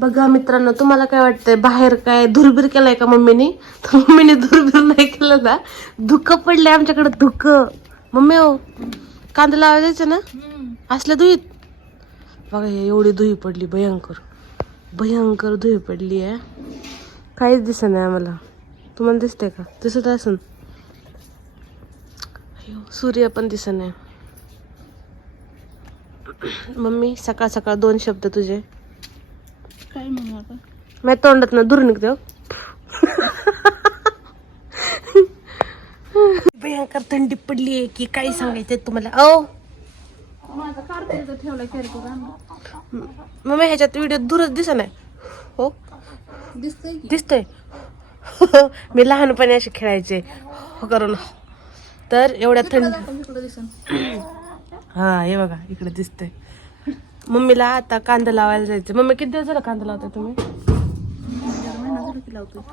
बघा मित्रांनो तुम्हाला काय वाटतंय? बाहेर काय धुरबीर केलाय का मम्मीने? तर मम्मीने धुरबीर नाही केलं ना. धुकं पडलंय आमच्याकडे धुकं. मम्मी हो कांदा लावायला जायचं ना? असल्या धुईत? बघा हे एवढी धुई पडली भयंकर. भयंकर धुई पडली आहे. काहीच दिसत नाही आम्हाला. तुम्हाला दिसतंय का? दिसत असून. सूर्य पण दिसत नाही. मम्मी सकाळ सकाळ दोन शब्द तुझे. काय म्हणू आता? माझ्या तोंडात ना दूर निघतो भयंकर थंडी पडली आहे की काही सांगायचं तुम्हाला? ओ माझा कार्तिकचा ठेवला आणला. मम्मी ह्याच्यात व्हिडिओ दूरच दिसत नाही. हो? दिसतंय की. दिसतोय. मी लहानपणी असे खेळायचे. हो करून. तर एवढ्या थंडी इकडं दिसन. हा हे बघा इकडे दिसतंय. मम्मीला आता कांदा लावायला जायचं. मम्मी किती दिवस झाला कांदा लावताय तुम्ही? महिना लावतो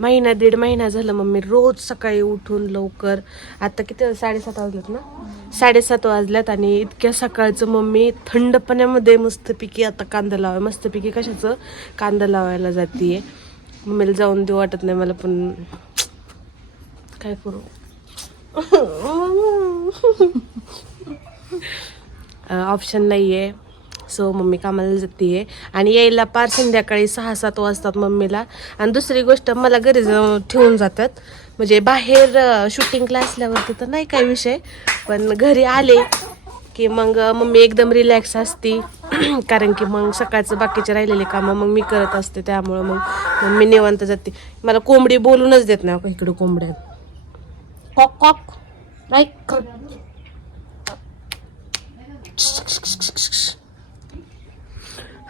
महिना दीड महिना झाला मम्मी रोज सकाळी उठून लवकर. आता किती साडेसात वाजलेत ना? साडेसात वाजल्यात आणि इतक्या सकाळचं मम्मी थंड पाण्यामध्ये मस्तपैकी आता कांदा लावाय मस्तपैकी कशाचं? कांदा लावायला जातीये. मम्मीला जाऊन देऊ वाटत नाही मला पण काय करू? ऑप्शन नाही आहे सो मम्मी कामाला जाते आणि यायला पार संध्याकाळी सहा सात वाजतात मम्मीला. आणि दुसरी गोष्ट मला घरी जाऊन ठेवून जातात. म्हणजे बाहेर शूटिंगला असल्यावरती तर नाही काय विषय. पण घरी आले की मग मम्मी एकदम रिलॅक्स असते. कारण की मग सकाळचं बाकीचे राहिलेले कामं मग मी करत असते. त्यामुळं मग मम्मी निवांत जाते. मला कोंबडी बोलूनच देत नाही हो इकडं कोंबड्या. Cock cock. नाही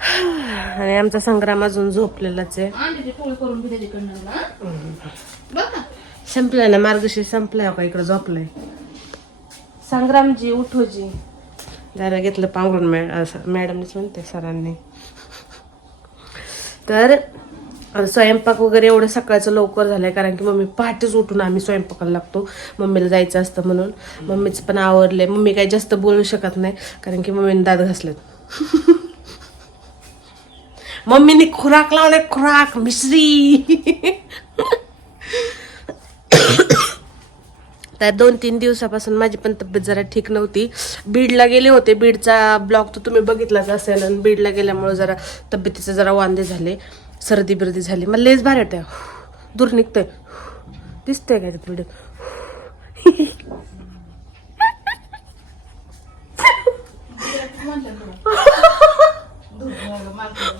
आणि आमचा संग्राम अजून झोपलेलाच आहे. संपलाय ना मार्गशीर संपलाय का इकडं झोपलाय. संग्रामजी उठोजी. जरा घेतलं पांघरून मॅडमनीच म्हणते सरांनी. तर स्वयंपाक वगैरे एवढं सकाळचं लवकर झालंय कारण की मम्मी पहाटेच उठून आम्ही स्वयंपाकाला लागतो. मम्मीला जायचं असतं म्हणून. मम्मीचं पण आवडलंय मम्मी काही जास्त बोलू शकत नाही कारण की मम्मीने दात घासलेत. मम्मीने खुराक लावले खुराक मिश्री. तर दोन तीन दिवसापासून माझी पण तब्येत जरा ठीक नव्हती. बीडला गेले होते बीडचा ब्लॉग तर तुम्ही बघितलाच असेल आणि बीडला गेल्यामुळे जरा तब्येतीचे जरा वांदे झाले सर्दी बिर्दी झाली. मला लेस भारी येते दूर निघतंय. दिसतंय काय ते व्हिडिओ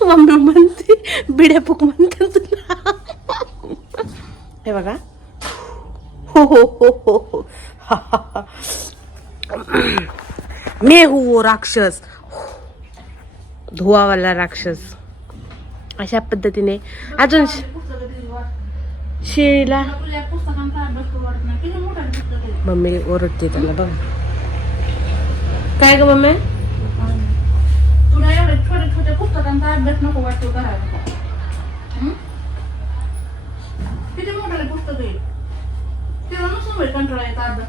मम्मी म्हणते बिड्या पुक म्हणते हे बघा. हो हो हो हो हो. हा, हा, राक्षस. धुवावाला राक्षस. अशा पद्धतीने अजून श- शेळीला मम्मी ओरडते त्याला बघ. काय ग मम्मी? तुला एवढ्या छोट्या छोट्या पुस्तकांचा अभ्यास नको वाटतो करायला किती मोठं पुस्तक आहे. तेव्हा नसून होईल कंटाळा येता अभ्यास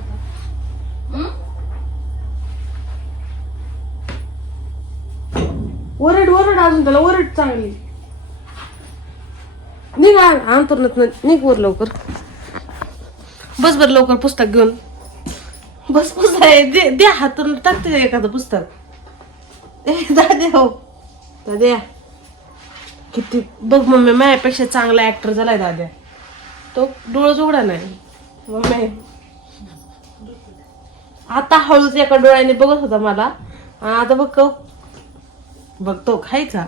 ओरड ओरड अजून त्याला ओरड चांगली. निघ अंतरणात निघ वर लवकर. बस बर लवकर पुस्तक घेऊन. बस पुस्तक आहे. दे द्या हातून टाकते एखादं पुस्तक. ए दाद्या हो. दाद्या किती बघ मम्मी माझ्यापेक्षा चांगला ऍक्टर झालाय दाद्या. तो डोळच उघडा नाही. मम्मी. आता हळूच एका डोळ्याने बघत होता मला. आता बघ क- बघतो खायचा.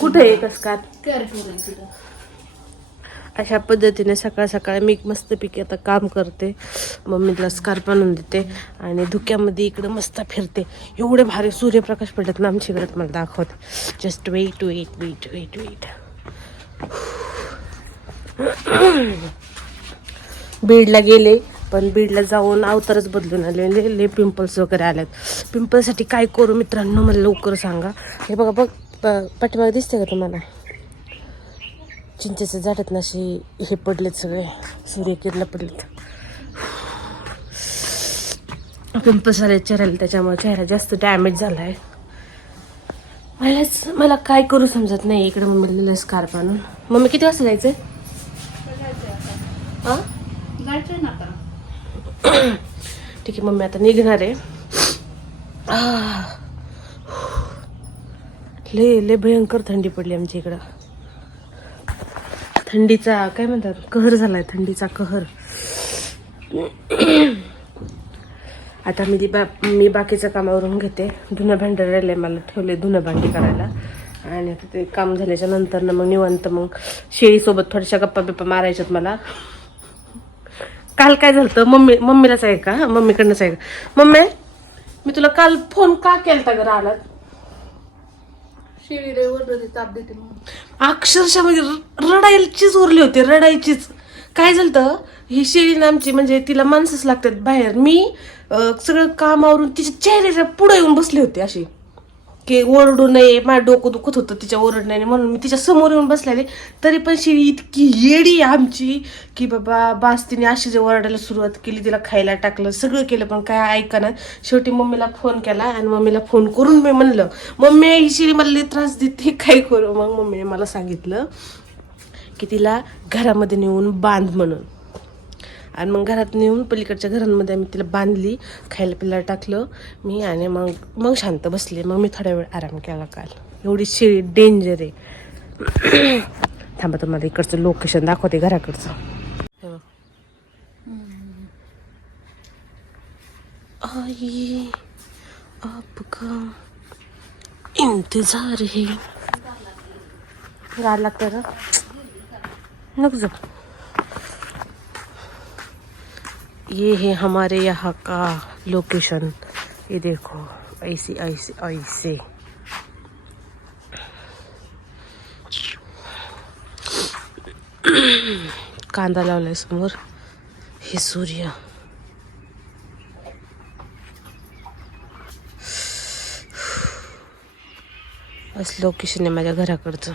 कुठे वगैरे तिथं अशा पद्धतीने सकाळ सकाळ मी मस्तपैकी आता काम करते. मम्मीला स्कार्फ आणून देते आणि धुक्यामध्ये इकडं मस्त फिरते. एवढे भारी सूर्यप्रकाश पडत ना आमच्या घरात मला दाखवत. Just wait wait wait wait wait बीडला गेले पण बीडला जाऊन अवतारच बदलून आले. ले लय पिंपल्स वगैरे आल्यात पिंपल्ससाठी काय करू मित्रांनो मला लवकर सांगा. हे बघा बघ प- दिसते का तुम्हाला? चिंचेचं झाडात नाशी हे पडलेत सगळे. सूर्यकिरणं पडलेत. पिंपल्स आले चेहऱ्याला त्याच्यामुळे चेहरा जास्त डॅमेज झाला आहे मलाच मला काय करू समजत नाही इकडे मम्मीला लिहिलं स्कार्फ आणून. मम्मी किती वाजता जायचं आहे ठीक आहे मम्मी आता निघणार आहे. लय लय भयंकर थंडी पडली आमच्या इकडं. थंडीचा काय म्हणतात कहर झालाय थंडीचा कहर. आता मी ती बा मी बाकीचं कामावरून घेते. धुणं भांडं राहिले मला ठेवले धुणं भांडी करायला. आणि आता ते काम झाल्याच्यानंतर ना मग निवांत मग शेळीसोबत थोड्याशा गप्पा बिप्पा मारायच्यात मला. काल काय झालं मम्मी मम्मीलाच आहे का? मम्मीकडनंच आहे का? मम्मी मी तुला काल फोन का केलता ग राहिला शिळी रे वरडती ताप देते अक्षरशः म्हणजे र- रडायचीच उरली होती रडायचीच. काय झालं तर ही शेळी आमची म्हणजे तिला माणसंच लागतात बाहेर. मी सगळं कामावरून तिच्या चेहऱ्याच्या पुढे येऊन बसले होते अशी. की ओरडू नये माझं डोकं दुखत होतं तिच्या ओरडण्याने. म्हणून मी तिच्या समोर येऊन बसलेले. तरी पण शेळी इतकी येडी आहे आमची की बाबा बास तिने अशी जे ओरडायला सुरुवात केली तिला खायला टाकलं सगळं केलं पण काय ऐकणार शेवटी मम्मीला फोन केला आणि मम्मीला फोन करून मी म्हणलं मम्मी ही शिरी मला लई त्रास देते काय करू? मग मम्मीने मला सांगितलं की तिला घरामध्ये नेऊन बांध म्हणून. आणि मग घरात नेऊन पलीकडच्या घरांमध्ये आम्ही तिला बांधली खायला पिल्ला टाकलं मी आणि मग मग शांत बसले. मग मी थोडा वेळ आराम केला काल. एवढी शेळी डेंजर आहे. थांबा तुम्हाला इकडचं लोकेशन दाखवते घराकडचं. आई आपका इंतजार है? गार लागतं का नको जाऊ. ये है हमारे यहाँ का लोकेशन ये देखो, ऐसे ऐसे ऐसे. कांदा लावलाय समोर. हे सूर्य. बस लोकेशन आहे माझ्या घराकडचं